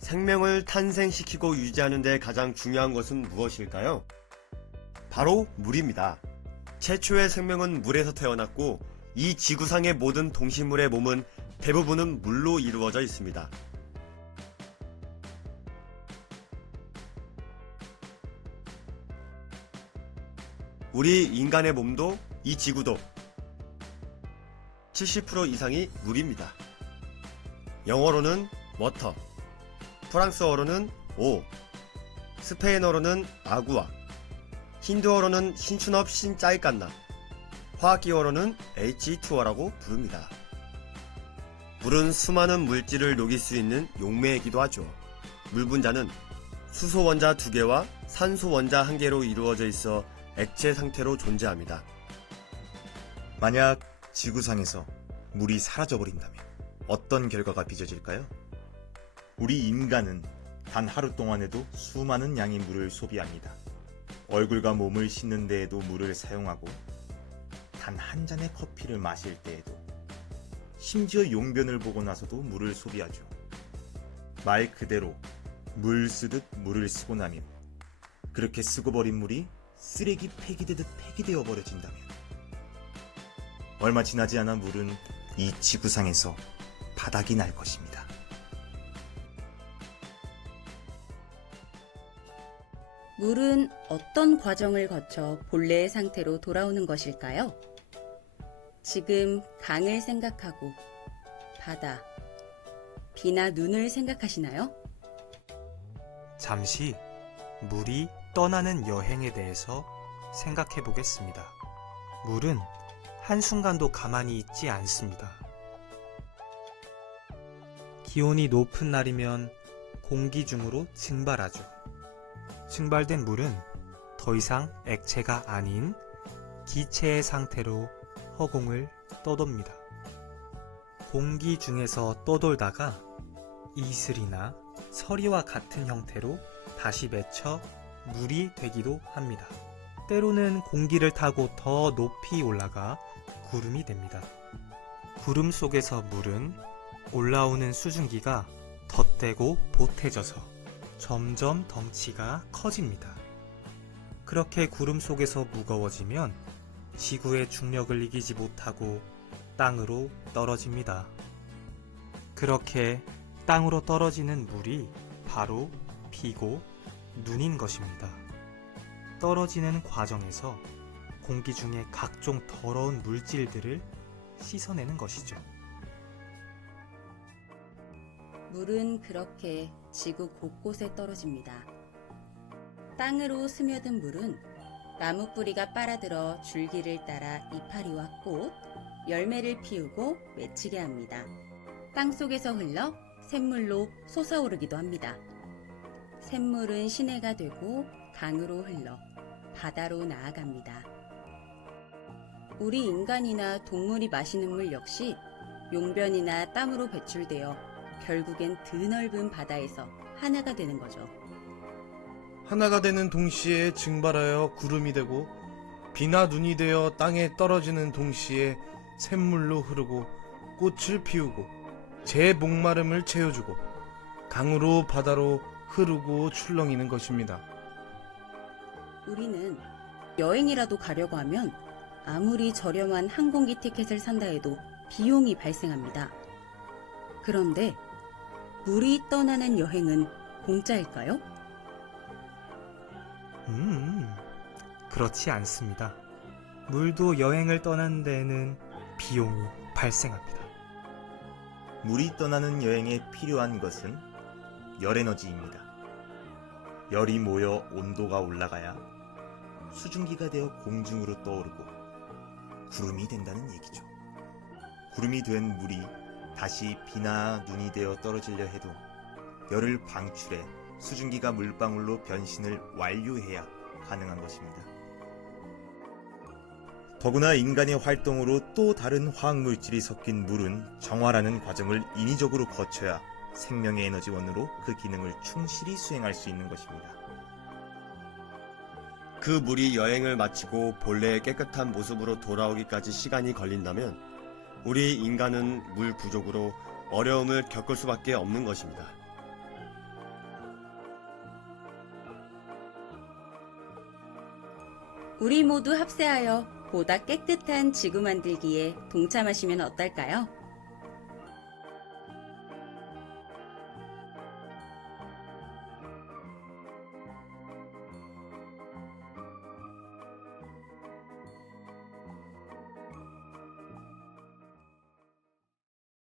생명을 탄생시키고 유지하는 데 가장 중요한 것은 무엇일까요? 바로 물입니다. 최초의 생명은 물에서 태어났고 이 지구상의 모든 동식물의 몸은 대부분은 물로 이루어져 있습니다. 우리 인간의 몸도 이 지구도 70% 이상이 물입니다. 영어로는 워터, 프랑스어로는 오, 스페인어로는 아구아, 힌두어로는 신춘업 신짜이깐나, 화학기어로는 H2O라고 부릅니다. 물은 수많은 물질을 녹일 수 있는 용매이기도 하죠. 물 분자는 수소 원자 2개와 산소 원자 1개로 이루어져 있어 액체 상태로 존재합니다. 만약 지구상에서 물이 사라져버린다면 어떤 결과가 빚어질까요? 우리 인간은 단 하루 동안에도 수많은 양의 물을 소비합니다. 얼굴과 몸을 씻는 데에도 물을 사용하고 단 한 잔의 커피를 마실 때에도 심지어 용변을 보고 나서도 물을 소비하죠. 말 그대로 물 쓰듯 물을 쓰고 나면 그렇게 쓰고 버린 물이 쓰레기 폐기되듯 폐기되어 버려진다면 얼마 지나지 않아 물은 이 지구상에서 바닥이 날 것입니다. 물은 어떤 과정을 거쳐 본래의 상태로 돌아오는 것일까요? 지금 강을 생각하고 바다, 비나 눈을 생각하시나요? 잠시 물이 떠나는 여행에 대해서 생각해 보겠습니다. 물은 한순간도 가만히 있지 않습니다. 기온이 높은 날이면 공기 중으로 증발하죠. 증발된 물은 더 이상 액체가 아닌 기체의 상태로 허공을 떠돕니다. 공기 중에서 떠돌다가 이슬이나 서리와 같은 형태로 다시 맺혀 물이 되기도 합니다. 때로는 공기를 타고 더 높이 올라가 구름이 됩니다. 구름 속에서 물은 올라오는 수증기가 덧대고 보태져서 점점 덩치가 커집니다. 그렇게 구름 속에서 무거워지면 지구의 중력을 이기지 못하고 땅으로 떨어집니다. 그렇게 땅으로 떨어지는 물이 바로 비고 눈인 것입니다. 떨어지는 과정에서 공기 중에 각종 더러운 물질들을 씻어내는 것이죠. 물은 그렇게 지구 곳곳에 떨어집니다. 땅으로 스며든 물은 나무 뿌리가 빨아들어 줄기를 따라 이파리와 꽃, 열매를 피우고 맺히게 합니다. 땅 속에서 흘러 샘물로 솟아오르기도 합니다. 샘물은 시내가 되고 강으로 흘러 바다로 나아갑니다. 우리 인간이나 동물이 마시는 물 역시 용변이나 땀으로 배출되어 결국엔 드넓은 바다에서 하나가 되는 거죠. 하나가 되는 동시에 증발하여 구름이 되고 비나 눈이 되어 땅에 떨어지는 동시에 샘물로 흐르고 꽃을 피우고 제 목마름을 채워주고 강으로 바다로 흐르고 출렁이는 것입니다. 우리는 여행이라도 가려고 하면 아무리 저렴한 항공기 티켓을 산다 해도 비용이 발생합니다. 그런데 물이 떠나는 여행은 공짜일까요? 그렇지 않습니다. 물도 여행을 떠나는 데에는 비용이 발생합니다. 물이 떠나는 여행에 필요한 것은 열에너지입니다. 열이 모여 온도가 올라가야 수증기가 되어 공중으로 떠오르고 구름이 된다는 얘기죠. 구름이 된 물이 다시 비나 눈이 되어 떨어지려 해도 열을 방출해 수증기가 물방울로 변신을 완료해야 가능한 것입니다. 더구나 인간의 활동으로 또 다른 화학물질이 섞인 물은 정화라는 과정을 인위적으로 거쳐야 생명의 에너지원으로 그 기능을 충실히 수행할 수 있는 것입니다. 그 물이 여행을 마치고 본래의 깨끗한 모습으로 돌아오기까지 시간이 걸린다면 우리 인간은 물 부족으로 어려움을 겪을 수밖에 없는 것입니다. 우리 모두 합세하여 보다 깨끗한 지구 만들기에 동참하시면 어떨까요?